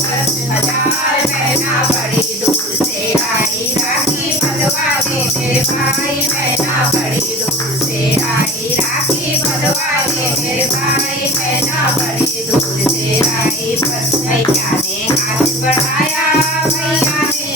10,000 बहना बड़ी दूर से आई, राखी बंधवा दे मेरे भाई बहना बड़ी दूर से आई, राखी बंधवा दे मेरे भाई बहना बड़ी दूर से आई। बस भैया ने हाथ बढ़ाया, भैया ने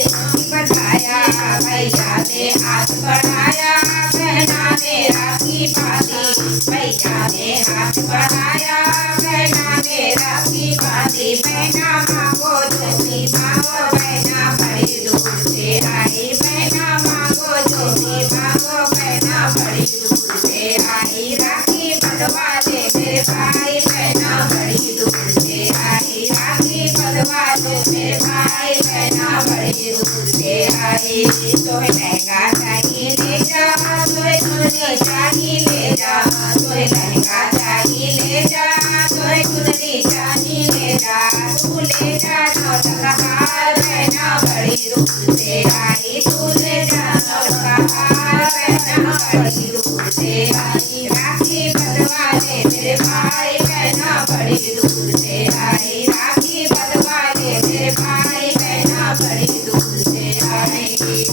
बधाया, भैया ने हाथ बढ़ाया, बहना ने राखी बांधी, भैया ने हाथ बढ़ाया, बहना ने राखी बांधी। बहना मांगो जो भी मांगो, बहना बड़ी दूर से आई, बहना मांगो जो भी मांगो, बहना बड़ी दूर से आई। राखी बंधवा दे मेरे भाई बहना बड़ी दूर से आई, राखी बंधवा दे मेरे भाई बहना बड़ी दूर से आई। तोहे लहंगा चाहिए ले जा, तोहे चुनरी चाहिए ले जा, तोहे लहंगा चाहिए ले जा, तोहे चुनरी चाहिए ले जा, तू ले जा नौतनहार बहना बड़ी दूर से आई, तू ले जा नौतनहार बहना बड़ी दूर से आई। राखी बंधवा दे मेरे भाई बहना बड़ी दूर से आई, राखी बंधवा दे मेरे भाई बहना बड़ी दूर से आई।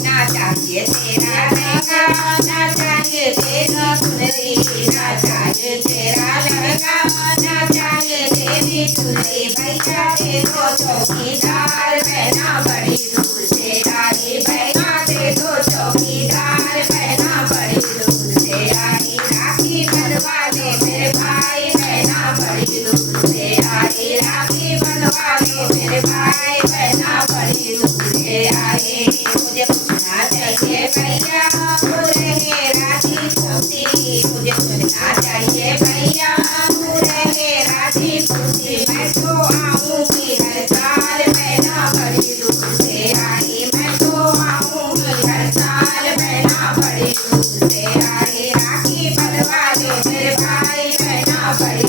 ना चाहिए तेरा लहंगा, ना चाहिए तेरी चुनरी, ना चाहिए तेरा लहंगा, ना चाहिए तेरी चुनरी। भैया दे दो चौकीदार बहना बड़ी दूर से आई, भैया दे दो चौकीदार बहना बड़ी दूर से आई। राखी बंधवा दे मेरे भाई बहना बड़ी दूर से आई, राखी बंधवा दे मेरे भाई बहना बड़ी दूर से आई। मुझे पूछना चाहिए भैया पूरे राखी पूछी, मुझे पूछना चाहिए भैया पूरे राखी पूछी। मैं तो आऊंगी हर साल बहना बड़ी दूर से आई, मैं तो आऊंगी हर साल बहना बड़ी दूर से आई। राखी बंधवा दे मेरे भाई बहना बड़ी